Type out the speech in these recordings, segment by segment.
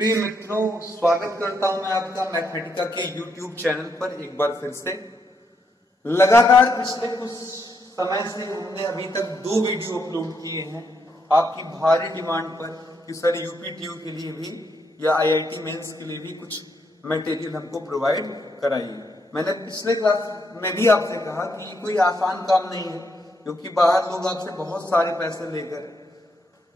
प्रिय मित्रों, स्वागत करता हूं मैं आपका मैथमेटिका के YouTube चैनल पर एक बार फिर से। लगातार पिछले कुछ समय से हमने अभी तक 2 वीडियो अपलोड किए हैं आपकी भारी डिमांड पर कि सर यूपीटीयू के लिए भी या आईआईटी मेंस के लिए भी कुछ मटेरियल हमको प्रोवाइड कराइए। मैंने पिछले क्लास में भी आपसे कहा कि ये कोई आसान काम नहीं है, क्योंकि बाहर लोग आपसे बहुत सारे पैसे लेकर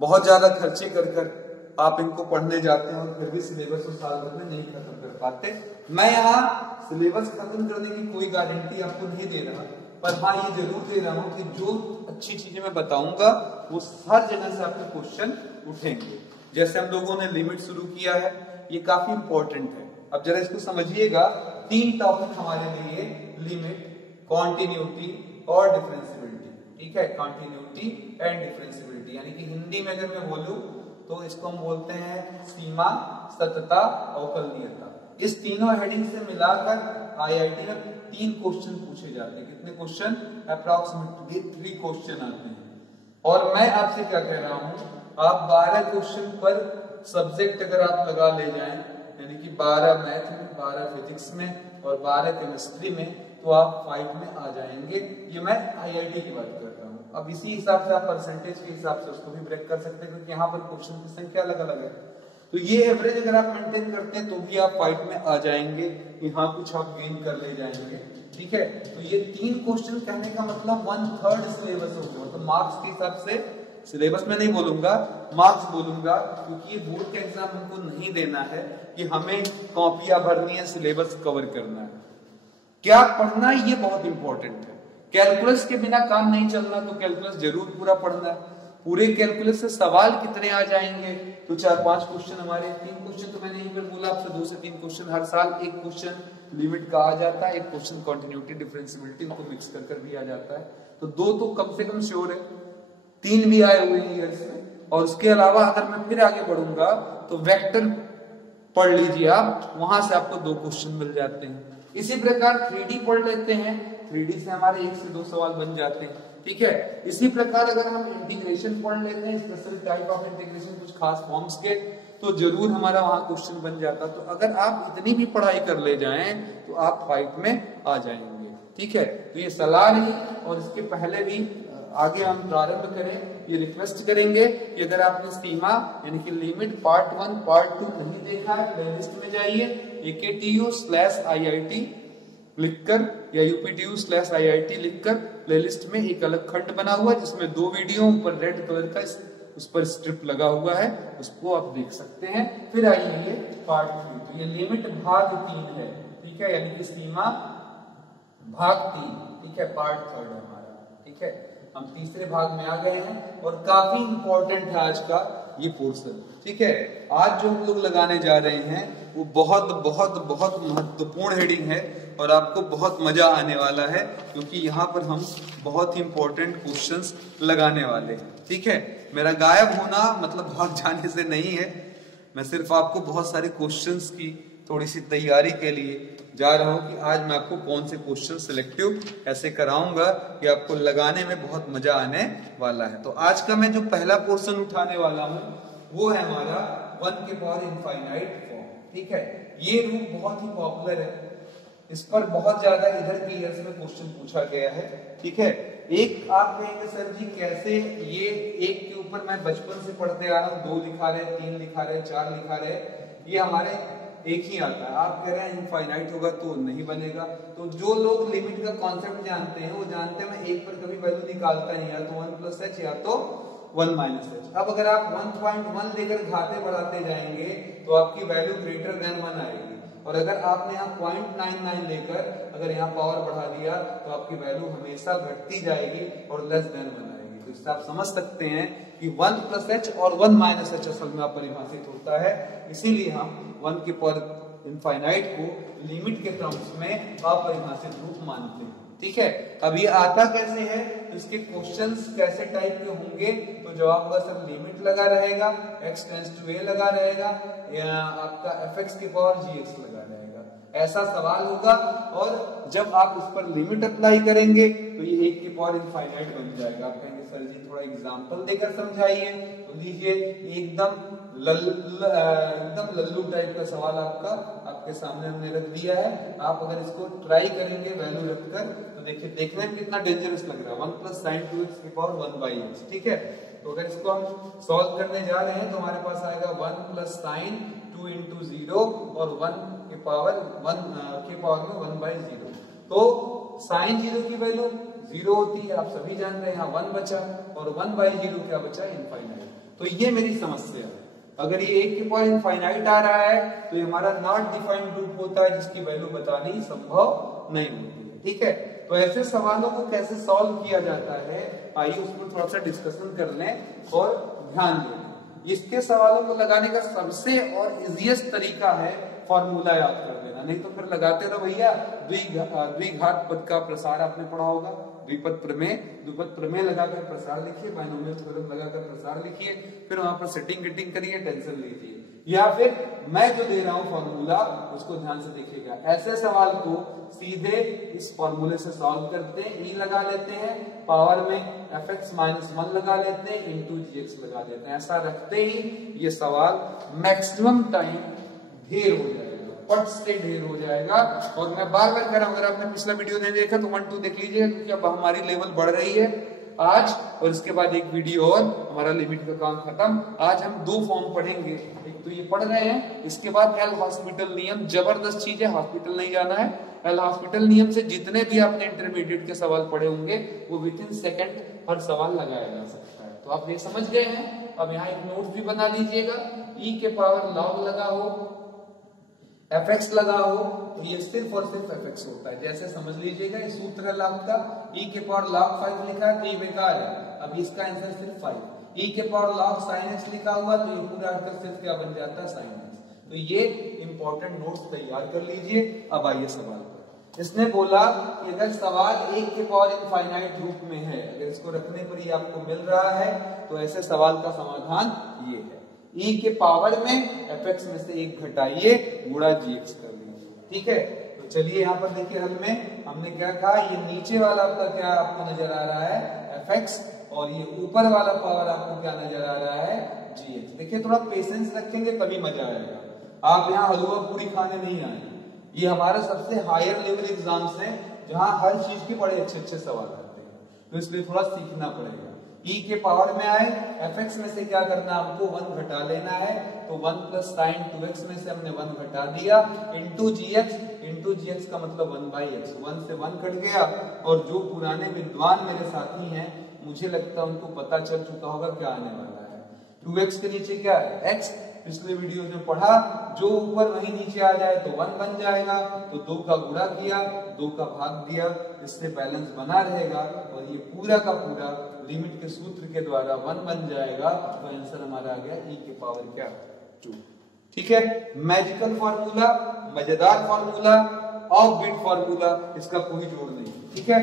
बहुत ज्यादा खर्चे कर आप इनको पढ़ने जाते हैं और फिर भी सिलेबस को साल भर में नहीं खत्म कर पाते। मैं यहाँ सिलेबस खत्म करने की कोई गारंटी आपको नहीं दे रहा, पर हाँ ये जरूर दे रहा हूँ कि जो अच्छी चीजें मैं बताऊंगा वो हर जगह से आपके क्वेश्चन उठेंगे। जैसे हम लोगों ने लिमिट शुरू किया है, ये काफी इंपॉर्टेंट है। अब जरा इसको समझिएगा। 3 टॉपिक हमारे लिए लिमिट, कॉन्टिन्यूटी और डिफरेंशियबिलिटी। ठीक है, कॉन्टिन्यूटी एंड डिफरेंशियबिलिटी, यानी कि हिंदी में अगर मैं बोलूं तो इसको हम बोलते हैं सीमा, सततता, अवकलनीयता। इस तीनों हेडिंग से मिलाकर आईआईटी में 3 क्वेश्चन पूछे जाते हैं। कितने क्वेश्चन? अप्रॉक्सीमेटली 3 क्वेश्चन आते हैं। और मैं आपसे क्या कह रहा हूं, आप 12 क्वेश्चन पर सब्जेक्ट अगर आप लगा ले जाएं, यानी कि 12 मैथ में, 12 फिजिक्स में और 12 केमिस्ट्री में, तो आप 5 में आ जाएंगे। ये मैं आईआईटी की बात कर रहा हूँ। अब इसी हिसाब से आप परसेंटेज के हिसाब से उसको भी ब्रेक कर सकते हैं, क्योंकि यहाँ पर क्वेश्चन की संख्या अलग अलग है। तो ये एवरेज अगर आप मेंटेन करते हैं तो भी आप 5 में आ जाएंगे। यहाँ कुछ आप गेन कर ले जाएंगे। ठीक है, तो ये 3 क्वेश्चन कहने का मतलब 1/3 सिलेबस हो गया। मतलब मार्क्स के हिसाब से, सिलेबस में नहीं बोलूंगा, मार्क्स बोलूंगा, क्योंकि ये बोर्ड का एग्जाम हमको नहीं देना है कि हमें कॉपियां भरनी है, सिलेबस कवर करना है। क्या पढ़ना है ये बहुत इंपॉर्टेंट है। कैलकुलस के बिना काम नहीं चलना, तो कैलकुलस जरूर पूरा पढ़ना है। पूरे कैलकुलस से सवाल कितने आ जाएंगे, तो 4-5 क्वेश्चन हमारे, 3 क्वेश्चन तो मैंने यहीं पर बोला आपसे, 2 से 3 क्वेश्चन हर साल। 1 क्वेश्चन लिमिट का आ जाता है, 1 क्वेश्चन कॉन्टिन्यूटी डिफरेंशियबिलिटी, उनको मिक्स कर भी आ जाता है। तो 2 तो कम से कम श्योर है, 3 भी आए हुए हैं ईयर्स में। और उसके अलावा अगर मैं फिर आगे बढ़ूंगा तो वेक्टर पढ़ लीजिए आप, वहां से आपको 2 क्वेश्चन मिल जाते हैं। इसी प्रकार 3D पढ़ लेते हैं, 3D से हमारे 1 से 2 सवाल बन जाते हैं। ठीक है, इसी प्रकार अगर हम इंटीग्रेशन पढ़ लेते हैं, स्पेशल टाइप ऑफ इंटीग्रेशन, कुछ खास फॉर्म्स के, तो जरूर हमारा वहां क्वेश्चन बन जाता। तो अगर आप इतनी भी पढ़ाई कर ले जाएं तो आप 5 में आ जाएंगे। ठीक है, तो ये सलाह रही। और इसके पहले भी आगे हम प्रारंभ करें, ये रिक्वेस्ट करेंगे कि अगर आपने सीमा यानी कि लिमिट पार्ट 1 पार्ट 2 नहीं देखा है, प्लेलिस्ट में जाइए, AKTU/IIT लिखकर या UPTU/IIT लिखकर प्लेलिस्ट में एक अलग खंड बना हुआ है, जिसमें 2 वीडियो ऊपर रेड कलर का उस पर स्ट्रिप लगा हुआ है, उसको आप देख सकते हैं। फिर आइए पार्ट 3, तो ये लिमिट भाग 3 है। ठीक है, यानी कि सीमा भाग 3। ठीक है, पार्ट 3 है हमारा। ठीक है, हम तीसरे भाग में आ गए हैं और काफी इंपॉर्टेंट है आज का ये पोर्शन। ठीक है, आज जो हम लोग लगाने जा रहे हैं वो बहुत बहुत बहुत महत्वपूर्ण हेडिंग है और आपको बहुत मजा आने वाला है, क्योंकि यहाँ पर हम बहुत ही इंपॉर्टेंट क्वेश्चंस लगाने वाले हैं। ठीक है, मेरा गायब होना मतलब भाग जाने से नहीं है, मैं सिर्फ आपको बहुत सारे क्वेश्चंस की थोड़ी सी तैयारी के लिए जा रहा हूं कि आज मैं आपको कौन से क्वेश्चन सिलेक्टिव ऐसे कराऊंगा कि आपको लगाने में बहुत मजा आने वाला है। तो आज का मैं जो पहला पोर्शन उठाने वाला हूं वो है हमारा 1 के पावर इनफाइनाइट फॉर्म। ठीक है, ये रूप बहुत ही पॉपुलर है, इस पर बहुत ज्यादा इधर के ईयर्स में क्वेश्चन पूछा गया है। ठीक है, एक आप कहेंगे सर जी कैसे, ये 1 के ऊपर मैं बचपन से पढ़ते आ रहा हूँ, 2 लिखा रहे, 3 लिखा रहे, 4 लिखा रहे, ये हमारे एक ही आता है। आप कह रहे हैं इनफाइनाइट होगा तो नहीं बनेगा। तो जो लोग लिमिट का कॉन्सेप्ट जानते हैं वो जानते हैं मैं 1 पर कभी वैल्यू निकालता नहीं, या तो 1+h या तो 1-h। अब अगर आप 1.1 लेकर घाते बढ़ाते जाएंगे तो आपकी वैल्यू ग्रेटर देन 1 आएगी, और अगर आपने यहाँ 0.99 लेकर अगर यहाँ पावर बढ़ा दिया तो आपकी वैल्यू हमेशा घटती जाएगी और लेस देन 1 आएगी। तो इससे आप समझ सकते हैं कि 1+h और 1-h असल में अपरिभाषित होता है। इसीलिए हम 1 के पावर इनफाइनाइट को लिमिट के टर्म्स में अपरिभाषित रूप मानते हैं। ठीक है, अब ये आता कैसे है, तो इसके क्वेश्चंस कैसे टाइप के होंगे, तो जवाब होगा सर लिमिट लगा रहेगा, x टेंड्स टू a लगा रहेगा, या आपका fx के पावर gx लगा रहेगा, ऐसा सवाल होगा। और जब आप उस पर लिमिट अप्लाई करेंगे तो ये 1 के पावर इनफाइनाइट बन जाएगा। आप कहेंगे सर जी थोड़ा एग्जांपल देकर समझाइए। तो लीजिए एकदम लल्लू टाइप का सवाल आपके सामने हमने रख दिया है। आप अगर इसको ट्राई करेंगे वैल्यू रखकर तो देखिए देखने में कितना डेंजरस लग रहा है, 1 + sin 2x की पावर 1/x। ठीक है, तो अगर इसको हम सॉल्व करने जा रहे हैं तो हमारे पास आएगा 1 + sin 2 × 0 और 1 के पावर में 1/0। तो sin 0 की वैल्यू 0 होती है, आप सभी जान रहे हैं। यहाँ 1 बचा और 1/0 क्या बचा, इनफाइनाइट। तो ये मेरी समस्या है। अगर ये 1 के पावर इनफाइनाइट आ रहा है तो ये हमारा नॉट डिफाइंड रूप होता है जिसकी वैल्यू बतानी संभव नहीं होती है। ठीक है, तो ऐसे सवालों को कैसे सॉल्व किया जाता है आइए उस पर थोड़ा सा डिस्कशन कर लें और ध्यान दें। इसके सवालों को लगाने का सबसे और इजीएस्ट तरीका है फॉर्मूला याद कर लेना, नहीं तो फिर लगाते रहो भैया। द्विघात पद का प्रसार आपने पढ़ा होगा, द्विपद प्रमेय लगाकर प्रसार लिखिए, बाइनोमियल थ्योरम लगाकर प्रसार लिखिए, फिर वहां पर सेटिंग करिए, टेंशन लीजिए। या फिर मैं जो दे रहा हूं फॉर्मूला उसको ध्यान से देखिएगा। ऐसे सवाल को सीधे इस फॉर्मूले से सॉल्व करते हैं, ई लगा लेते हैं, पावर में fx - 1 लगा लेते हैं, इंटू gx लगा देते हैं। ऐसा रखते ही ये सवाल मैक्सिमम टाइम ढेर हो जाएगा, पट से ढेर हो जाएगा। और मैं बार बार कह रहा हूं, अगर आपने पिछला वीडियो नहीं देखा तो 1-2 देख लीजिए, क्योंकि अब हमारी लेवल बढ़ रही है आज, और इसके बाद एक वीडियो और हमारा लिमिट का काम खत्म। आज हम 2 फॉर्म पढ़ेंगे, एक तो ये पढ़ रहे हैं, इसके बाद एल हॉस्पिटल नियम, जबरदस्त चीज है, हॉस्पिटल नहीं जाना है। एल हॉस्पिटल नियम से जितने भी आपने इंटरमीडिएट के सवाल पढ़े होंगे वो विदिन सेकंड हर सवाल लगाया जा सकता है। तो आप ये समझ गए हैं। अब यहाँ एक नोट भी बना लीजिएगा, ई के पावर लॉग लगा हो, fx लगा हो, तो ये सिर्फ और सिर्फ fx होता है। जैसे समझ लीजिएगा ये सूत्र है लॉग का, e के पावर log 5 लिखा है तो ये बेकार है, अब इसका आंसर सिर्फ 5। e के पावर log sin x लिखा हुआ तो ये पूरा आंसर सिर्फ क्या बन जाता है, sin x। तो ये इंपॉर्टेंट नोट्स तैयार कर लीजिए। अब आइए सवाल पर। इसने बोला कि अगर सवाल 1 के पावर इनफाइनाइट रूप में है, अगर इसको रखने पर ही आपको मिल रहा है तो ऐसे सवाल का समाधान ये है, e के पावर में fx में से 1 घटाइए, गुणा gx कर लीजिए। ठीक है, तो चलिए यहाँ पर देखिए हल में हमने क्या कहा, ये नीचे वाला आपका क्या आपको नजर आ रहा है fx, और ये ऊपर वाला पावर आपको क्या नजर आ रहा है, gx। देखिए थोड़ा पेशेंस रखेंगे तभी मजा आएगा। आप यहाँ हलवा पूरी खाने नहीं आए, ये हमारे सबसे हायर लेवल एग्जाम्स हैं जहाँ हर चीज के बड़े अच्छे सवाल आते हैं, तो इसलिए थोड़ा सीखना पड़ेगा। e के पावर में आए, fx में से क्या करना हमको 1 घटा लेना है, तो 1 + sin 2x में से हमने 1 घटा दिया, इंटू gx का मतलब 1/x, 1 से 1 कट गया। और जो पुराने विद्वान मेरे साथी हैं मुझे लगता है उनको पता चल चुका होगा क्या आने वाला है, 2x के नीचे क्या है x, पिछले वीडियो में पढ़ा, जो ऊपर वही नीचे आ जाए तो 1 बन जाएगा, तो 2 का गुणा किया, 2 का भाग दिया, इससे बैलेंस बना रहेगा और ये पूरा का पूरा लिमिट के सूत्र के द्वारा 1 बन जाएगा। तो आंसर हमारा आ गया e के पावर क्या, 2। ठीक है, मैजिकल फॉर्मूला, मजेदार फॉर्मूला, ऑफ बीट फॉर्मूला, इसका कोई जोड़ नहीं। ठीक है,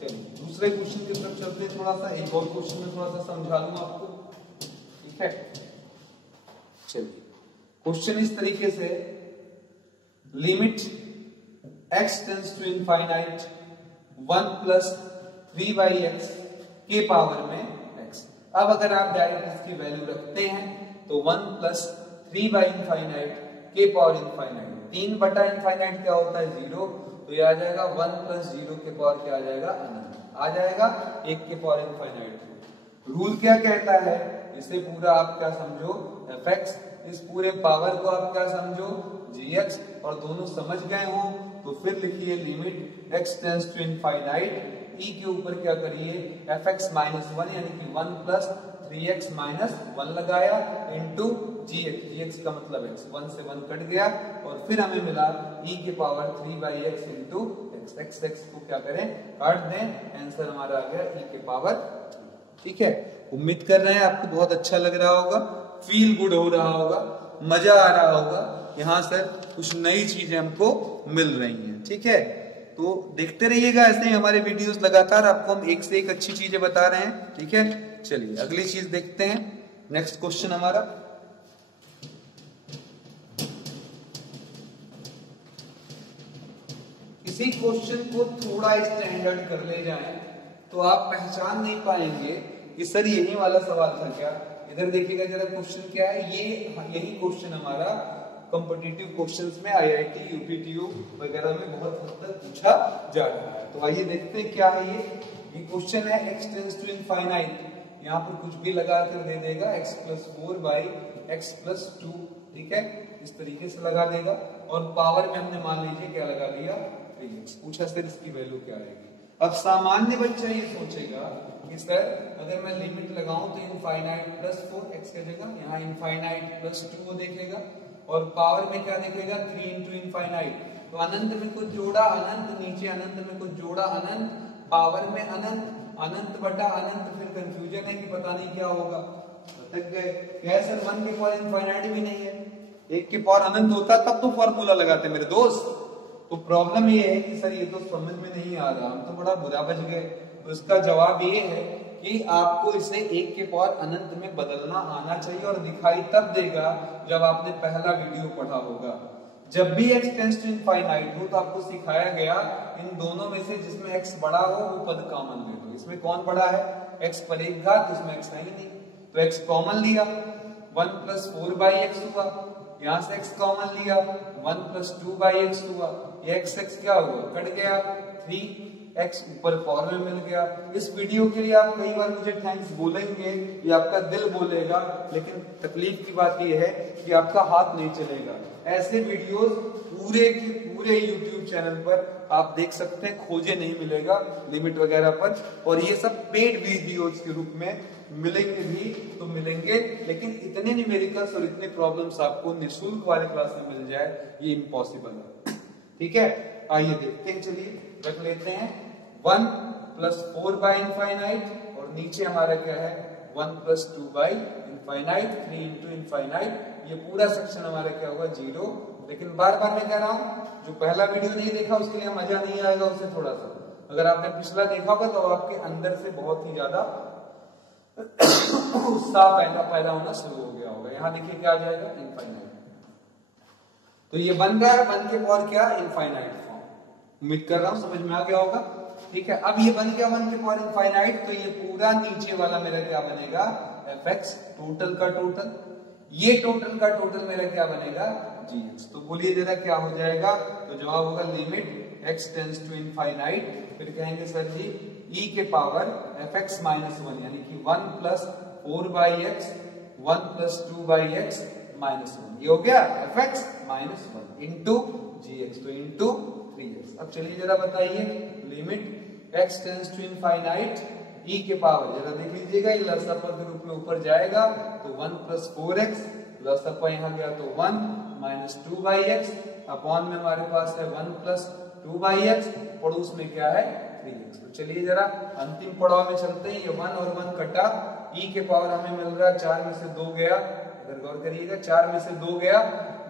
चलिए दूसरे क्वेश्चन की तरफ चलते हैं। थोड़ा सा एक और क्वेश्चन में थोड़ा सा समझा दूं आपको। ठीक है, चलिए क्वेश्चन इस तरीके से, limit x tends to infinite 1 + 3/x के पावर में x। अब अगर आप डायरेक्ट इसकी वैल्यू रखते हैं तो 1 + 3/इनफाइनाइट के पावर इनफाइनाइट, 3/इनफाइनाइट क्या होता है, 0, तो ये आ जाएगा 1 + 0 के पावर क्या आ जाएगा, अनंत आ जाएगा, 1 के पावर इनफाइनाइट। रूल क्या कहता है, इसे पूरा आप क्या समझो fx, इस पूरे पावर को आप क्या समझो gx, और दोनों समझ गए हो तो फिर लिखिए limit x tends to infinite, e के ऊपर क्या करिए fx - 1 यानी कि 1 + 3x - 1 लगाया, इंटू gx का मतलब x, 1 से 1 कट गया, और फिर हमें मिला e के पावर 3/x इंटू x को क्या करें काट दें, आंसर हमारा आ गया e के पावर 3। ठीक है, उम्मीद कर रहे हैं आपको बहुत अच्छा लग रहा होगा, फील गुड हो रहा होगा, मजा आ रहा होगा, यहाँ सर कुछ नई चीजें हमको मिल रही हैं। ठीक है, तो देखते रहिएगा ऐसे ही हमारे वीडियोस, लगातार आपको हम एक से एक अच्छी चीजें बता रहे हैं। ठीक है, चलिए अगली चीज देखते हैं। नेक्स्ट क्वेश्चन हमारा, किसी क्वेश्चन को थोड़ा स्टैंडर्ड कर ले जाएं तो आप पहचान नहीं पाएंगे कि सर यही वाला सवाल था क्या। इधर देखिएगा जरा क्वेश्चन क्या है, ये यही क्वेश्चन हमारा कॉम्पिटिटिव क्वेश्चंस में आईआईटी यूपीटीयू वगैरह में बहुत हद तक पूछा जा रहा है। तो आइए देखते हैं क्या है ये क्वेश्चन है x टेंड्स टू इनफाइनाइट, यहाँ पर कुछ भी लगा कर दे देगा x+4 बाई x+2, ठीक है, इस तरीके से लगा देगा और पावर में हमने मान लीजिए क्या लगा लिया 3x। पूछा सर इसकी वैल्यू क्या आएगी। अब सामान्य बच्चा ये सोचेगा कि सर अगर मैं लिमिट लगाऊं तो इनफाइनाइट +4 x की जगह यहाँ इनफाइनाइट +2 वो देखेगा और पावर में क्या देखेगा 3 इंटू इनफाइनाइट। तो अनंत में कुछ जोड़ा अनंत, नीचे अनंत में कुछ जोड़ा अनंत, पावर में अनंत, अनंत बटा अनंत, फिर कंफ्यूजन है कि पता नहीं क्या होगा, भटक गए। क्या सर 1 के पावर इनफाइनाइट भी नहीं है, 1 के पावर अनंत होता तब तो फॉर्मूला लगाते मेरे दोस्त। तो प्रॉब्लम ये है कि सर ये तो समझ में नहीं आ रहा, हम तो बड़ा बुरा बच गए। तो इसका जवाब ये है कि आपको इसे 1 के पावर अनंत में बदलना आना चाहिए और दिखाई तब देगा जब आपने पहला वीडियो पढ़ा होगा। जब भी x टेंड्स टू इनफाइनाइट हो तो आपको सिखाया गया इन दोनों में से जिसमें x बड़ा हो वो पद कॉमन ले लो। इसमें कौन बड़ा है, x पर एक घात, इसमें x है ही नहीं तो x कॉमन लिया, 1+4 बाई x हुआ, यहाँ से x कॉमन लिया 1+2 बाई x हुआ, ये x क्या हुआ कट गया, 3x ऊपर पावर में मिल गया। इस वीडियो के लिए आप कई बार मुझे थैंक्स बोलेंगे, ये आपका दिल बोलेगा, लेकिन तकलीफ की बात ये है कि आपका हाथ नहीं चलेगा। ऐसे वीडियोस पूरे के पूरे YouTube चैनल पर आप देख सकते हैं, खोजे नहीं मिलेगा लिमिट वगैरह पर, और ये सब पेड वीडियोस के रूप में मिलेंगे भी तो मिलेंगे, लेकिन इतने न्यूमेरिकल्स और इतने प्रॉब्लम्स आपको निःशुल्क वाले क्लास में मिल जाए ये इम्पॉसिबल है। ठीक है, आइए देखते हैं, चलिए रख लेते हैं 1+4 बाई इनफाइनाइट और नीचे हमारा क्या है 1+2 बाई इनफाइनाइट, 3 इंटू इनफाइनाइट। ये पूरा सेक्शन हमारा क्या होगा 0। लेकिन बार बार मैं कह रहा हूं जो पहला वीडियो नहीं देखा उसके लिए मजा नहीं आएगा, उससे थोड़ा सा अगर आपने पिछला देखा होगा तो आपके अंदर से बहुत ही ज्यादा उत्साह पैदा होना शुरू हो गया होगा। यहाँ देखिए क्या आ जाएगा इनफाइनाइट, तो ये बन रहा है 1 के पावर क्या इनफाइनाइट फॉर्म, उम्मीद कर रहा हूं समझ में आ गया होगा। ठीक है, अब ये बन गया 1 के पावर इनफाइनाइट, तो ये पूरा नीचे वाला मेरा क्या बनेगा fx, टोटल का टोटल, ये टोटल का टोटल मेरा क्या बनेगा gx। तो बोलिए जरा क्या हो जाएगा, तो जवाब होगा limit x tends to infinite, फिर कहेंगे सर जी e के पावर fx -1 यानी कि 1+4 बाई x 1+2 बाई x -1, ये हो गया fx -1 इंटू gx, तो इंटू 3x। अब चलिए जरा बताइए limit x tends to infinite e के पावर, जरा देख लीजिएगा ये लसापा के रूप में ऊपर जाएगा तो 1+4x, लसापा यहाँ गया तो 1 -2 बाई x, अपॉन में हमारे पास है 1+2 बाई x, पड़ोस में क्या है 3x। तो चलिए जरा अंतिम पड़ाव में चलते हैं, ये 1 और 1 कटा, e के पावर हमें मिल रहा है 4 में से 2 गया, इधर गौर करिएगा 4 में से 2 गया,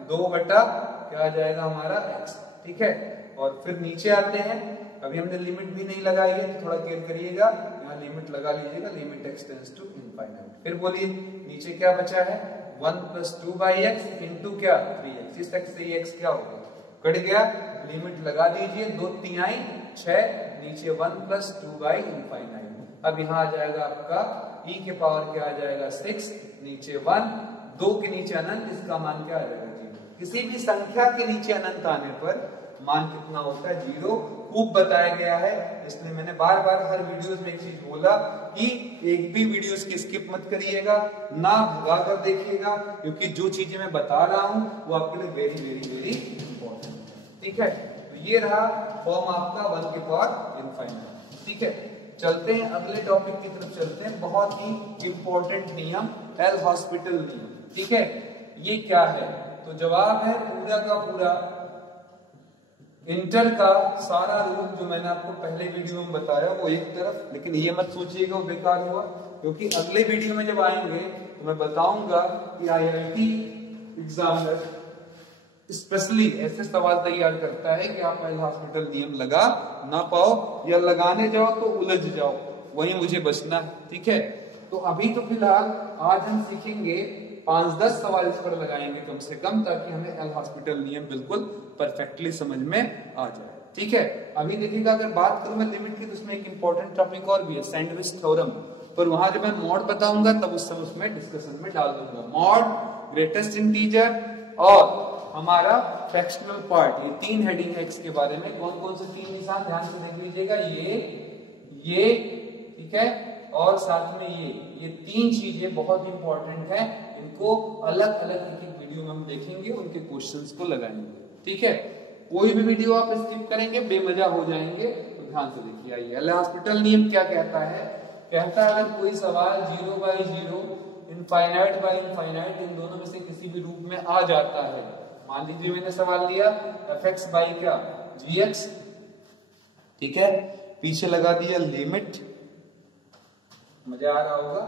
2 बटा क्या आ जाएगा हमारा x। ठीक है, और फिर नीचे आते हैं, अभी हमने लिमिट भी नहीं लगाई है तो थोड़ा केयर करिएगा, यहाँ लिमिट लगा लीजिएगा, limit x tends to infinite. फिर बोलिए नीचे क्या बचा है 1+2 बाई x इंटू क्या 3x, इस x से ये x क्या होगा कट गया, लिमिट लगा दीजिए, 2 तिहाई 6, नीचे 1+2 बाई इनफाइनाइट। अब यहाँ आ जाएगा आपका e के पावर क्या आ जाएगा 6, नीचे 1, 2 के नीचे अनंत, इसका मान क्या आ जाएगा 0। किसी भी संख्या के नीचे अनंत आने पर मान कितना होता है 0, खूब बताया गया है, इसलिए मैंने बार बार हर वीडियोस में एक चीज बोला कि एक भी वीडियोस की स्किप मत करिएगा, ना भगा कर देखिएगा, क्योंकि जो चीजें मैं बता रहा हूं वो आपके लिए वेरी वेरी वेरी इंपॉर्टेंट है। ठीक है, तो ये रहा फॉर्म आपका 1 के पावर इनफाइनाइट। ठीक है, चलते हैं अगले टॉपिक की तरफ चलते हैं, बहुत ही इंपॉर्टेंट नियम एल हॉस्पिटल नियम। ठीक है, ये क्या है, तो जवाब है पूरा का पूरा इंटर का सारा रूल जो मैंने आपको पहले वीडियो में बताया वो एक तरफ, लेकिन ये मत सोचिएगा वो बेकार हुआ, क्योंकि अगले वीडियो में जब आएंगे तो मैं बताऊंगा कि आईआईटी एग्जामिनर स्पेशली ऐसे सवाल तैयार करता है कि आप एल हॉस्पिटल नियम लगा ना पाओ या लगाने जाओ तो उलझ जाओ, वहीं मुझे बचना है। ठीक है, तो अभी तो फिलहाल आज हम सीखेंगे 5-10 सवाल इस पर लगाएंगे कम से कम, ताकि हमें एल हॉस्पिटल नियम बिल्कुल परफेक्टली समझ में आ जाए। ठीक है, अभी देखिएगा अगर बात करूं मैं लिमिट की तो उसमें एक इंपॉर्टेंट टॉपिक और भी है, सैंडविच थ्योरम। पर वहां जब मैं मॉड बताऊंगा तब उस समय उसमें डिस्कशन में डाल दूंगा। मॉड, ग्रेटेस्ट इंटीजर और हमारा फ्रैक्शनल पार्ट, ये 3 हेडिंग है एक्स के बारे में। कौन कौन से 3 निशान ध्यान से देख लीजिएगा, ये ठीक है, और साथ में ये 3 चीजें बहुत इंपॉर्टेंट है। इनको अलग अलग एक वीडियो में हम देखेंगे, उनके क्वेश्चंस को लगाएंगे, ठीक है। कोई भी वीडियो आप स्किप करेंगे बेमजा हो जाएंगे, तो ध्यान से देखिए। आइए, एल हॉस्पिटल नियम क्या कहता है? कहता है अगर कोई सवाल 0/0, इनफाइनाइट इन दोनों में से किसी भी रूप में आ जाता है, मान लीजिए मैंने सवाल लिया fx बाई क्या gx, ठीक है, पीछे लगा दिया लिमिट, मजा आ रहा होगा।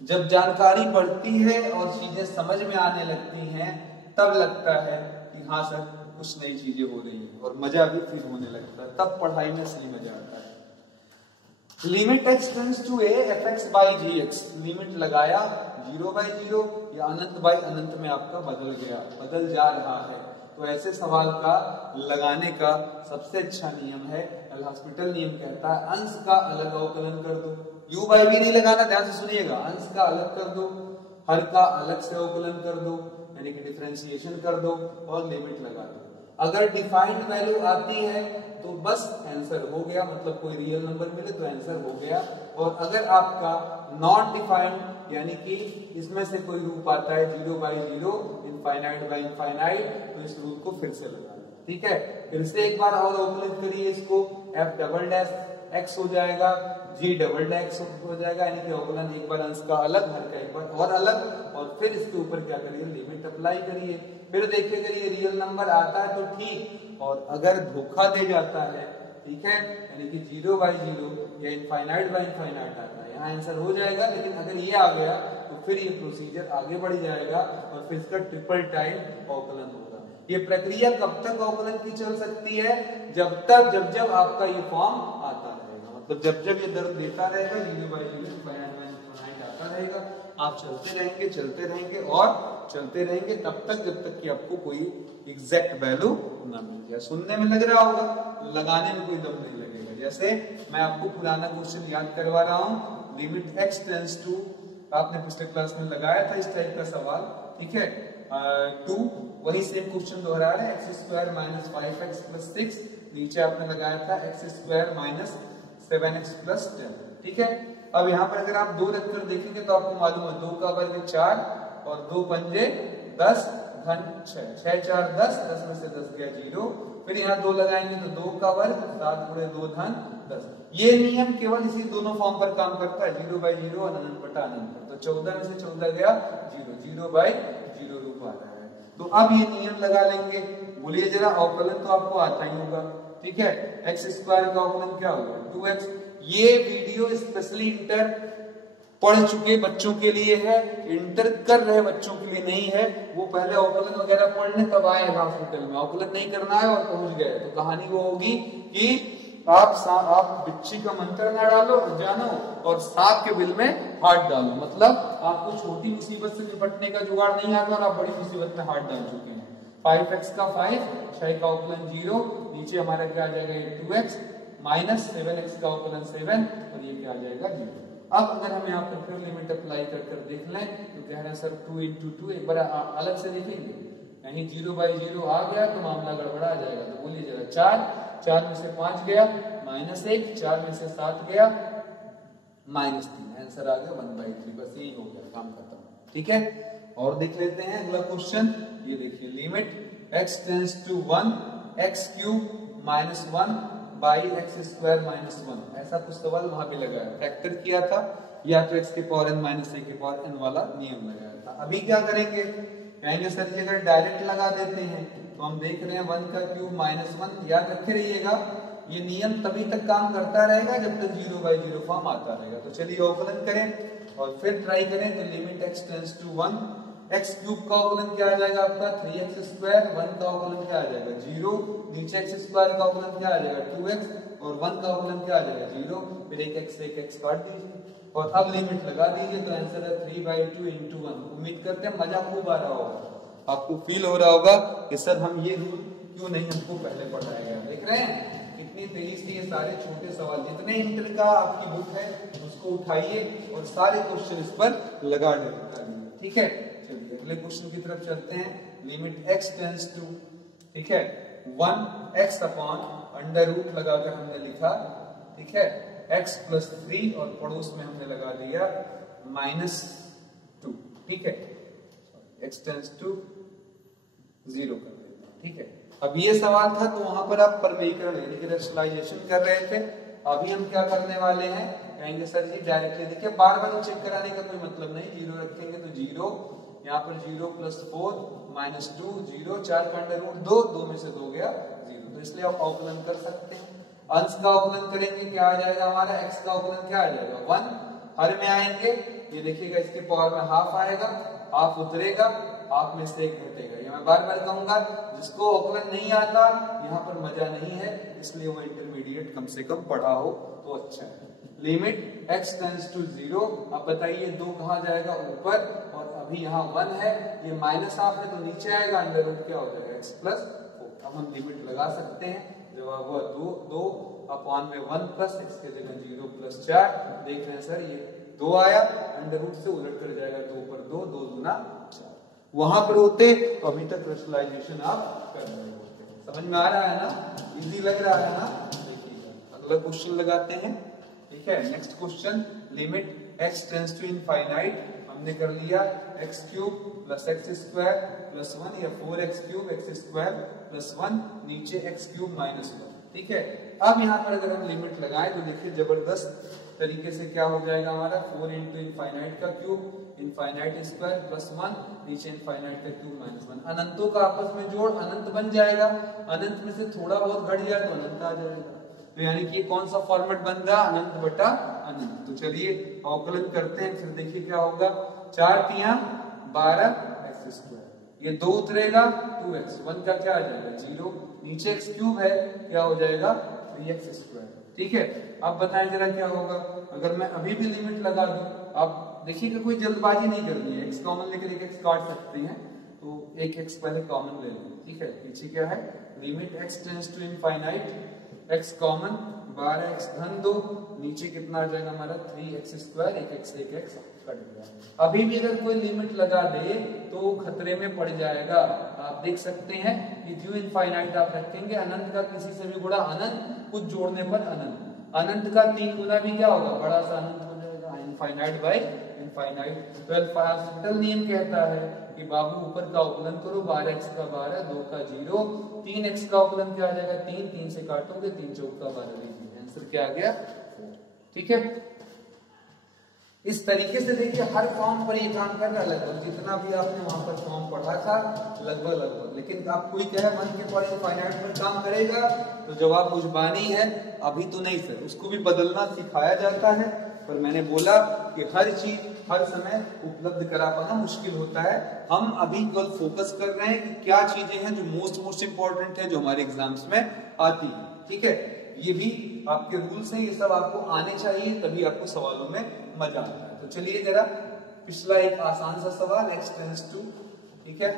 जब जानकारी बढ़ती है और चीजें समझ में आने लगती हैं तब लगता है कि हाँ सर कुछ नई चीजें हो रही है और मजा भी फिर होने लगता है, तब पढ़ाई में सही मजा आता है। Limit x tends to a fx by gx, limit लगाया 0/0 या अनंत बाई अनंत में आपका बदल जा रहा है, तो ऐसे सवाल का लगाने का सबसे अच्छा नियम है एल हॉस्पिटल नियम। कहता है अंश का अलग अवकलन कर दो, u बाई v नहीं लगाना, ध्यान से सुनिएगा, अंश का अलग कर दो, हर का अलग से अवकलन कर दो, यानी कि डिफरेंशिएशन कर दो और लिमिट लगा दो। अगर डिफाइंड वैल्यू आती है तो बस आंसर हो गया, मतलब कोई रियल नंबर मिले तो आंसर हो गया। और अगर आपका नॉट डिफाइंड यानी कि इसमें से कोई रूप आता है 0/0, इनफाइनाइट बाई इनफाइनाइट, तो इस रूल को फिर से लगा लो, ठीक है। फिर से एक बार और अवकलित करिए इसको, f डबल डैश x हो जाएगा, g डबल डैश हो जाएगा, यानी कि अवकलन एक बार अंश का अलग, हर का एक बार और अलग, और फिर इसके ऊपर क्या करिए, लिमिट अप्लाई करिए। फिर देखिए अगर ये रियल नंबर आता है तो ठीक, और अगर धोखा दे जाता है, ठीक है, यानी कि 0/0 या इनफाइनाइट बाई इनफाइनाइट आता है, यहाँ आंसर हो जाएगा। लेकिन अगर ये आ गया तो फिर ये प्रोसीजर आगे बढ़ जाएगा और फिर इसका ट्रिपल टाइम अवकलन होगा। ये प्रक्रिया कब तक अवकलन की चल सकती है? जब आपका ये फॉर्म आता रहेगा, मतलब जब ये दर्द देता रहेगा, 0/0 इनफाइनाइट बाई इनफाइनाइट आता रहेगा, आप चलते रहेंगे और चलते रहेंगे तब तक जब तक कि आपको कोई एग्जैक्ट वैल्यू ना मिल जाए। सुनने में लग रहा होगा, लगाने में कोई दम नहीं लगेगा। जैसे मैं आपको पुराना क्वेश्चन याद करवा रहा हूँ, लिमिट x टेंड्स टू, आपने पिछले क्लास में लगाया था इस टाइप का सवाल, ठीक है, 2, वही सेम क्वेश्चन दोहरा रहे हैं, x² - 5x + 6, नीचे आपने लगाया था x² - 7x + 10, ठीक है। अब यहाँ पर अगर आप 2 रखकर देखेंगे तो आपको मालूम है 2 का वर्ग 4 और 2 पंजे 10, घन 6, 6 4 10, 10 में से 10 गया 0, फिर यहाँ 2 लगाएंगे तो 2 का वर्ग 7 × 2 धन 10। ये नियम केवल इसी दोनों फॉर्म पर काम करता है, 0/0 और अनंत बटा अनंत पर। तो 14 में से 14 गया 0, 0/0 रूप आ रहा है। तो अब ये नियम लगा लेंगे, बोलिए जरा, अवकलन तो आपको आता ही होगा, ठीक है, x² का अवकलन क्या होगा 2x। ये वीडियो स्पेशली इंटर पढ़ चुके बच्चों के लिए है, इंटर कर रहे बच्चों के लिए नहीं है। वो पहले अवकलन वगैरह पढ़ने तब आए हॉस्पिटल में, अवकलन नहीं करना है और पहुंच गए, तो कहानी वो होगी कि आप बिच्छी का मंत्र ना डालो जानो और सांप के बिल में हाथ डालो, मतलब आपको छोटी मुसीबत से निपटने का जुगाड़ नहीं आता और आप बड़ी मुसीबत में हाथ डाल चुके हैं। 5x का 5, 6 का अवकलन 0, नीचे हमारा क्या आ जाएगा 2x, माइनस 7x का अवकलन 7, और ये क्या आ जाएगा 0। अब अगर हम यहाँ पर फिर लिमिट अप्लाई कर देख लें तो कह रहे हैं सर 2 × 2, एक बार अलग से देखेंगे, यानी 0/0 आ गया तो मामला गड़बड़ा जाएगा। तो बोलिए जरा, 4 में से 5 गया -1, 4 में से 7 गया -3, आंसर आ गया 1/3, बस यही हो गया, काम खत्म, ठीक है। और देख लेते हैं अगला क्वेश्चन, ये देखिए, limit x tends to 1 x³ - 1 by x² - 1, ऐसा कुछ सवाल वहां भी लगाया, फैक्टर किया था, या तो x के पावर n - a के पावर n वाला नियम लगाया था। अभी क्या करेंगे, कहेंगे सर जी अगर डायरेक्ट लगा देते हैं तो हम देख रहे हैं 1 का क्यूब -1, याद रखे रहिएगा ये नियम तभी तक काम करता रहेगा जब तक 0/0 फॉर्म आता रहेगा। तो चलिए अवकलन करें और फिर ट्राई करें। तो limit x tends to 1, x³ का अवकलन क्या आ जाएगा आपका 3x², 1 का अवकलन क्या आ जाएगा 0, नीचे x² का अवकलन क्या आ जाएगा 2x, और 1 का अवकलन क्या आ जाएगा 0, फिर एक x काट दीजिए और अब लिमिट लगा दीजिए, तो आंसर है 3/2 × 1। उम्मीद करते हैं मजा खूब आ रहा होगा, आपको फील हो रहा होगा कि सर हम ये रूल क्यों नहीं हमको पहले पढ़ाया गया। देख रहे हैं इतनी तेजी से ये सारे छोटे सवाल जितने इंटर का आपकी बुक है उसको उठाइए और सारे क्वेश्चन इस पर लगा डालिए। ठीक है, चलिए अगले क्वेश्चन की तरफ चलते हैं। लिमिट x टेंड्स टू, ठीक है, 1x अपॉन अंडर रूट लगाकर हमने लिखा, ठीक है, x प्लस 3 और पड़ोस में हमने लगा दिया -2, ठीक है, x टेंड्स टू 0 कर देते हैं। ठीक है, अब ये सवाल था तो वहां पर आप परमेयीकरण यानी कि रेशनलाइजेशन कर रहे थे। अभी हम क्या करने वाले हैं, कहेंगे सर जी डायरेक्टली देखिए, बार बार चेक कराने का कोई मतलब नहीं, 0 रखेंगे तो 0, यहाँ पर 0 प्लस 4 -2 0, 4 का अंडर रूट 2, 2 में से 2 गया 0, तो इसलिए आप अवकलन कर सकते हैं। अंश का अवकलन करेंगे क्या आ जाएगा हमारा, x का अवकलन क्या आ जाएगा 1, हर में आएंगे, ये देखिएगा इसके पावर में हाफ आएगा, हाफ उतरेगा, हाफ में से 1 घटेगा। ये मैं बार बार कहूंगा, जिसको अवकलन नहीं आता यहाँ पर मजा नहीं है, इसलिए वो इंटरमीडिएट कम से कम पढ़ा हो तो अच्छा है। लिमिट x टेंड्स टू 0, अब बताइए 2 कहाँ जाएगा ऊपर, और अभी यहाँ 1 है, ये माइनस हाफ है तो नीचे आएगा, अंडर रूट क्या हो जाएगा x प्लस 4। अब हम लिमिट लगा सकते हैं, जवाब हुआ 2 अपॉन में 1 प्लस x के जगह 0 प्लस 4, देख रहे हैं सर ये 2 आया, अंडर रूट से उलट कर जाएगा 2 पर 2, 2 दूना 4, वहां पर होते तो अभी तक रेशनलाइजेशन आप कर रहे होते। समझ में आ रहा है ना, इजी लग रहा है ना। देखिए अगला क्वेश्चन लगाते हैं, ठीक है, next question, limit x tends to infinite, हमने कर लिया x cube plus x square plus 1 या 4x cube x square plus 1, नीचे x क्यूब माइनस 1, ठीक है। अब यहाँ पर अगर हम लिमिट लगाएं तो देखिए जबरदस्त तरीके से क्या हो जाएगा हमारा, 4 इंटू इनफाइनाइट का क्यूब इनफाइनाइट स्क्वायर प्लस 1, नीचे इनफाइनाइट का क्यूब माइनस 1, अनंतों का आपस में जोड़ अनंत बन जाएगा, अनंत में से थोड़ा बहुत घट जाए तो अनंत आ जाएगा, तो यानी कि कौन सा फॉर्मेट बन रहा, अनंत बटा अनंत। तो चलिए अवकलन करते हैं, फिर देखिए क्या होगा, 4 तिया 12 x स्क्वायर, ये 2 उतरेगा 2x, 1 का क्या आ जाएगा 0, नीचे x क्यूब है क्या हो जाएगा 3x स्क्वायर, ठीक है। अब बताएं जरा क्या होगा, अगर मैं अभी भी लिमिट लगा दूं, आप देखिएगा कोई जल्दबाजी नहीं करनी है, x कॉमन लेकर एक x काट सकते हैं, तो एक x पहले कॉमन ले लें, ठीक है। पीछे क्या है, limit x tends to infinite, x common 12x धन 2, नीचे कितना आ जाएगा हमारा 3x स्क्वायर, एक x कट गया। अभी भी अगर कोई लिमिट लगा दे तो खतरे में पड़ जाएगा, आप देख सकते हैं कि जो इनफाइनाइट आप रखेंगे, अनंत का किसी से भी गुणा अनंत, कुछ जोड़ने पर अनंत, अनंत का 3 गुना भी क्या होगा, बड़ा सा अनंत हो जाएगा, इनफाइनाइट बाय इनफाइनाइट। तो एल्फाबेटल नियम कहता है कि बाबू ऊपर का अवकलन करो, 12x का 12, 2 का 0, 3x का अवकलन क्या आ जाएगा 3, 3 से काटोगे 3 चौक का 12, आंसर क्या आ गया 4, ठीक है। इस तरीके से देखिए हर फॉर्म पर ये काम कर रहा है, लगभग जितना भी आपने वहां पर फॉर्म पढ़ा था लगभग, लेकिन आप कोई कहे मन के पर इनफाइनाइट पर काम करेगा तो जवाब मुजबानी है, अभी तो नहीं सर, उसको भी बदलना सिखाया जाता है, पर मैंने बोला कि हर चीज हर समय उपलब्ध करा पाना मुश्किल होता है। हम अभी कल फोकस कर रहे हैं कि क्या चीजें हैं जो मोस्ट इंपॉर्टेंट है, जो हमारे एग्जाम्स में आती है, ठीक है। ये भी आपके रूल्स हैं, ये सब आपको आने चाहिए, तभी आपको सवालों में मजा आता है। तो चलिए जरा पिछला एक आसान सा सवाल, x टेंड्स टू, ठीक है,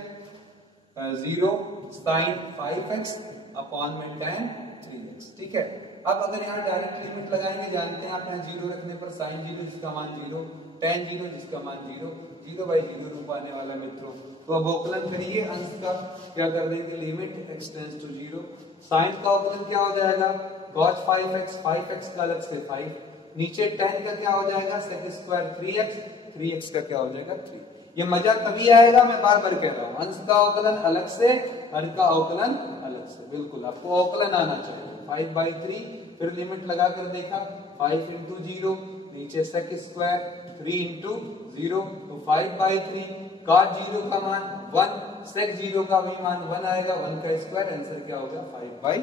0 sin 5x अपॉन में tan 3x, ठीक है। अब अगर यहाँ डायरेक्ट लिमिट लगाएंगे, जानते हैं आप यहाँ 0 रखने पर sin 0 जिसका मान 0, tan 0 जिसका मान 0, 0/0 रूप आने वाला मित्रों। तो अब अवकलन करिए, अंश का क्या कर देंगे, limit x tends to 0, sin का अवकलन क्या हो जाएगा cos 5x, 5x का अलग से 5, नीचे tan का क्या हो जाएगा sec स्क्वायर 3x, 3x का क्या हो जाएगा 3। ये मजा तभी आएगा, मैं बार बार कह रहा हूँ, अंश का अवकलन अलग से, हर का अवकलन अलग से, बिल्कुल आपको अवकलन आना चाहिए। 5/3, फिर लिमिट लगा कर देखा, 5 इंटू 0, नीचे sec स्क्वायर 3 इंटू 0, तो 5/3, cos 0 का मान 1, sec 0 का भी मान 1 आएगा, 1 का स्क्वायर, आंसर क्या होगा 5/3,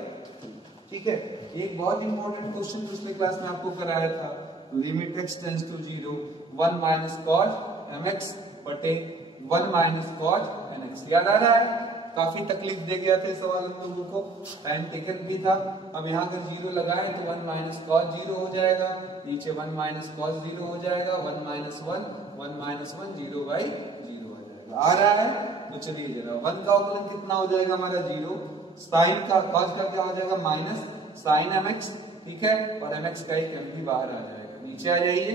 ठीक है। एक बहुत इंपॉर्टेंट क्वेश्चन पिछले क्लास में आपको कराया था, limit x tends to 0, 1 minus cos mx बटे 1 माइनस cos nx, याद आ रहा है, काफी तकलीफ दे गया था सवाल हम लोगों को, टाइम टेकन भी था। अब यहाँ अगर 0 लगाए तो 1 माइनस cos 0 हो जाएगा, नीचे 1 माइनस cos 0 हो जाएगा, 1 माइनस 1, 1 माइनस 1, 0/0 आ जाएगा, आ रहा है। तो चलिए जरा 1 का अवकलन कितना हो जाएगा हमारा 0, साइन का cos का क्या हो जाएगा माइनस, साइन mx, ठीक है, और mx का एक m भी बाहर आ जाएगा। नीचे आ जाइए,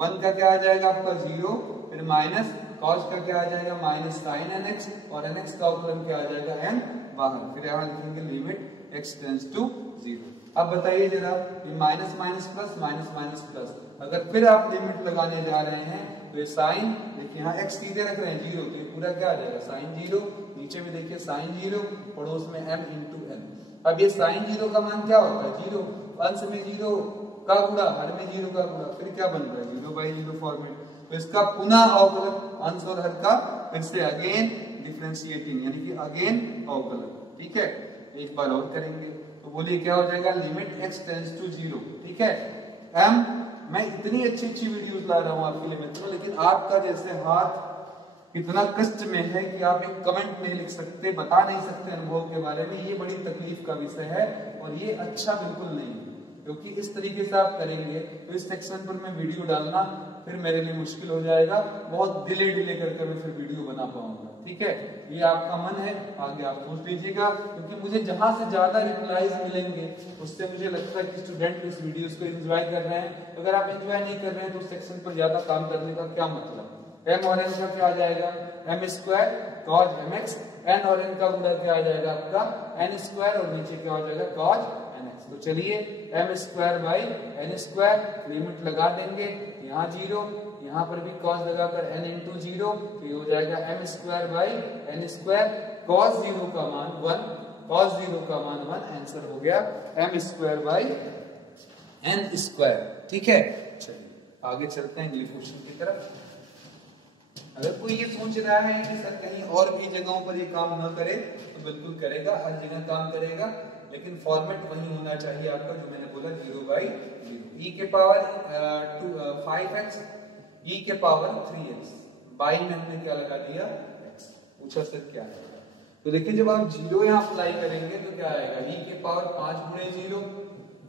1 का क्या आ जाएगा आपका 0, फिर माइनस cos का क्या आ जाएगा माइनस साइन nx, और nx का अवकलन क्या आ जाएगा n बाहर। फिर यहाँ लिखेंगे लिमिट x टेंड्स टू 0। अब बताइए जरा, ये minus minus plus, minus minus plus, अगर फिर आप लिमिट लगाने जा रहे हैं तो ये साइन, देखिए यहाँ x सीधे रख रहे हैं 0, तो ये पूरा क्या आ जाएगा साइन 0, नीचे में देखिए साइन 0, पड़ोस में m इंटू n। अब ये साइन 0 का मान क्या होता है 0, अंश में 0 का गुणा, हर में 0 का गुणा, फिर क्या बन रहा है 0/0 फॉर्मेट। तो इसका पुनः अवकलन अंश और हर का, फिर से अगेन डिफरेंशिएटिंग, यानी कि अगेन अवकलन, ठीक है। एक बार और करेंगे तो बोलिए क्या हो जाएगा, लिमिट x टेंड्स टू 0, ठीक है। m, मैं इतनी अच्छी अच्छी वीडियोस ला रहा हूं आपके लिए मित्रों, लेकिन आपका जैसे हाथ इतना कष्ट में है कि आप एक कमेंट नहीं लिख सकते, बता नहीं सकते अनुभव के बारे में, ये बड़ी तकलीफ का विषय है और ये अच्छा बिल्कुल नहीं है, क्योंकि इस तरीके से आप करेंगे तो इस सेक्शन पर मैं वीडियो डालना फिर मेरे लिए मुश्किल हो जाएगा, बहुत डिले करके मैं फिर वीडियो बना पाऊंगा, ठीक है। ये आपका मन है, आगे आप सोच लीजिएगा, क्योंकि मुझे जहां से ज्यादा रिप्लाईज मिलेंगे उससे मुझे लगता है कि स्टूडेंट इस वीडियोस को एंजॉय कर रहे हैं। अगर आप एंजॉय नहीं कर रहे हैं तो उस सेक्शन पर ज्यादा काम करने का क्या मतलब। m और n का क्या आ जाएगा m square cos mx, n और n का गुणा क्या आ जाएगा आपका n स्क्वायर, और नीचे क्या हो जाएगा cos nx। तो चलिए m square by n square, limit लगा देंगे, यहाँ 0, यहाँ पर भी cos लगाकर n इंटू 0, तो ये हो जाएगा m square by n square, cos 0 का मान 1, cos 0 का मान 1, आंसर हो गया m square by n square, ठीक है। चलिए आगे चलते हैं अगले क्वेश्चन की तरफ। अगर कोई ये सोच रहा है कि सर कहीं और भी जगहों पर ये काम न करे तो बिल्कुल करेगा, हर जगह काम करेगा, लेकिन फॉर्मेट वही होना चाहिए आपका जो मैंने बोला 0/0, e के पावर 5x, e के पावर 3x, बाई में हमने क्या लगा दिया x। पूछा सर क्या आएगा, तो देखिए जब आप 0 यहाँ अप्लाई करेंगे तो क्या आएगा e के पावर 5 गुणे 0,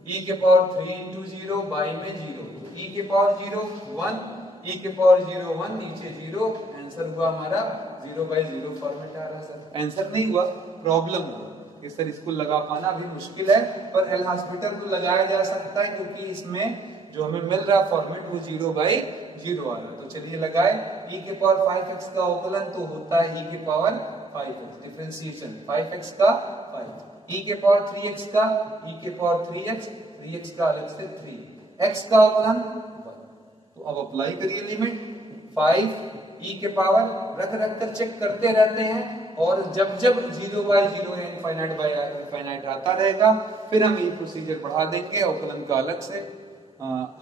e के पावर 3 इंटू 0, बाई में 0, e के पावर 0 1, e के पावर 0 1, नीचे 0, आंसर हुआ हमारा 0/0 फॉर्मेट आ रहा सर। आंसर नहीं हुआ, प्रॉब्लम हुआ कि सर इसको लगा पाना अभी मुश्किल है, पर एल हॉस्पिटल को लगाया जा सकता है क्योंकि इसमें जो हमें मिल रहा फॉर्मेट वो 0/0 आ रहा है। तो चलिए लगाए, e के पावर 5x का अवकलन तो होता है e के पावर 5x, डिफरेंशिएशन 5x का 5, e के पावर 3x का, e के पावर 3x का अलग से 3, x का अवकलन 1। तो अब अप्लाई करिए लिमिट 5, e के पावर रख कर चेक करते रहते हैं, और जब 0/0 या इनफाइनाइट आता रहेगा फिर हम ये प्रोसीजर बढ़ा देंगे, अवकलन का अलग से,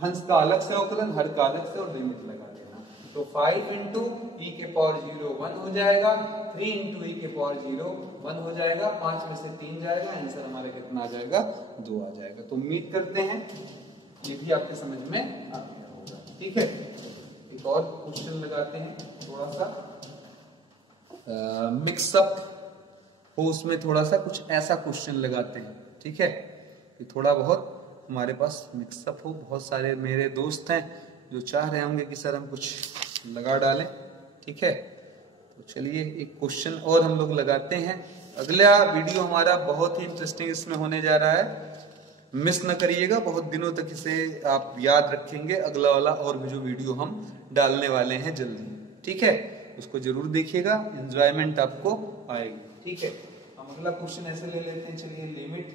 हंस का अलग से अवकलन, हर का अलग से, और लिमिट लगा देना। तो 5 इंटू e के पावर 0 1 हो जाएगा, 3 इंटू e के पावर 0 1 हो जाएगा, 5 में से 3 जाएगा, आंसर हमारा कितना आ जाएगा 2 आ जाएगा। तो उम्मीद करते हैं ये भी आपके समझ में आ गया होगा, ठीक है। एक और क्वेश्चन लगाते हैं, थोड़ा सा मिक्सअप हो, उसमें थोड़ा सा कुछ ऐसा क्वेश्चन लगाते हैं, ठीक है, कि थोड़ा बहुत हमारे पास मिक्सअप हो। बहुत सारे मेरे दोस्त हैं जो चाह रहे होंगे कि सर हम कुछ लगा डालें, ठीक है। तो चलिए एक क्वेश्चन और हम लोग लगाते हैं। अगला वीडियो हमारा बहुत ही इंटरेस्टिंग इसमें होने जा रहा है, मिस न करिएगा, बहुत दिनों तक इसे आप याद रखेंगे। अगला वाला और भी जो वीडियो हम डालने वाले हैं जल्दी, ठीक है, उसको जरूर देखिएगा, एंजॉयमेंट आपको आएगी, ठीक है। हम अगला क्वेश्चन ऐसे ले लेते हैं, चलिए लिमिट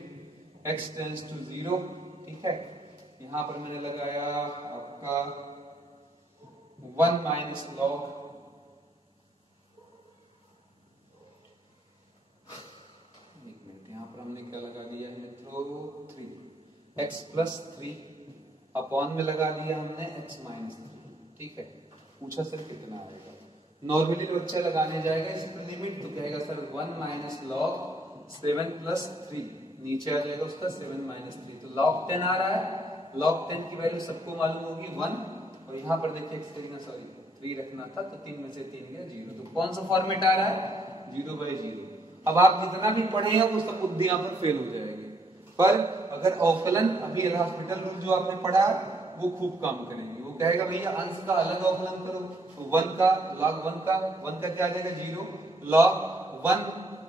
x टेंड्स टू 0, ठीक है। यहाँ पर मैंने लगाया आपका 1 माइनस लॉग, यहाँ पर हमने क्या लगा दिया मित्रों 3, x प्लस 3 अपॉन में लगा दिया हमने x माइनस 3, ठीक है। पूछा सर कितना आएगा, नॉर्मली बच्चा लगाने जाएगा इस पर लिमिट, तो कहेगा सर 1 माइनस लॉग 7 प्लस 3, नीचे आ जाएगा उसका 7 माइनस 3, तो log 10 आ रहा है। log 10 की वैल्यू सबको मालूम होगी 1, और यहाँ पर देखिए सॉरी 3 रखना था, तो 3 में से 3 गया 0, तो कौन सा फॉर्मेट आ रहा है 0/0। अब आप जितना भी पढ़े हैं वो सब बुद्धि यहाँ पर फेल हो जाएगी, पर अगर अवकलन अभी एल हॉस्पिटल रूल जो आपने पढ़ा वो खूब काम करेंगे। वो कहेगा भैया अंश का अलग अवकलन करो, तो 1 का log 1 का क्या आ जाएगा 0, log 1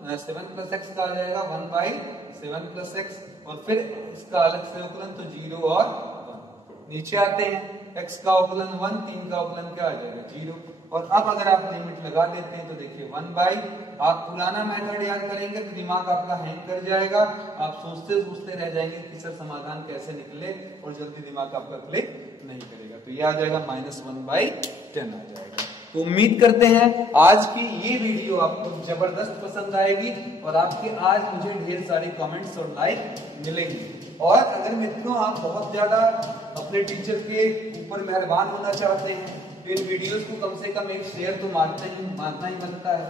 7 प्लस एक्स का आ जाएगा 1/7 प्लस एक्स, और फिर इसका अलग से अवकलन तो 0 और 1। नीचे आते हैं, x का अवकलन 1, 3 का अवकलन क्या आ जाएगा 0। और अब अगर आप लिमिट लगा देते हैं तो देखिए 1/, आप पुराना मेथड याद करेंगे तो दिमाग आपका हैंग कर जाएगा, आप सोचते सोचते रह जाएंगे कि सर समाधान कैसे निकले, और जल्दी दिमाग आपका क्लिक नहीं करेगा। तो ये आ जाएगा -1/10 आ जाएगा। तो उम्मीद करते हैं आज की ये वीडियो आपको जबरदस्त पसंद आएगी, और आपके आज मुझे ढेर सारे कमेंट्स और लाइक मिलेंगे। और अगर मित्रों आप बहुत ज्यादा अपने टीचर के ऊपर मेहरबान होना चाहते हैं तो इन वीडियोस को कम से कम एक शेयर तो मारना ही बनता है,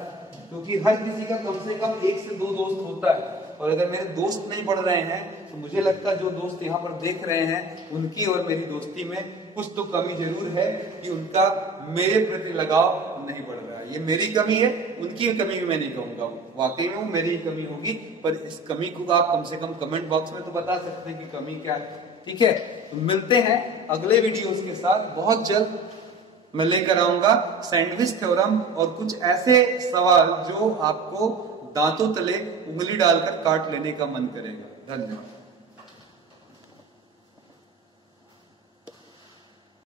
क्योंकि हर किसी का कम से कम 1 से 2 दोस्त होता है, और अगर मेरे दोस्त नहीं पढ़ रहे हैं तो मुझे लगता है जो दोस्त यहाँ पर देख रहे हैं उनकी और मेरी दोस्ती में कुछ तो कमी जरूर है कि उनका मेरे प्रति लगाव नहीं बढ़ रहा है। ये मेरी कमी है, उनकी कमी मैं नहीं कहूंगा, वाकई में वो मेरी ही कमी होगी, पर इस कमी को आप कम से कम कमेंट बॉक्स में तो बता सकते हैं कि कमी क्या है। ठीक है, तो मिलते हैं अगले वीडियोस के साथ बहुत जल्द। मैं लेकर आऊंगा सैंडविच थ्योरम और कुछ ऐसे सवाल जो आपको दांतों तले उंगली डालकर काट लेने का मन करेगा। धन्यवाद।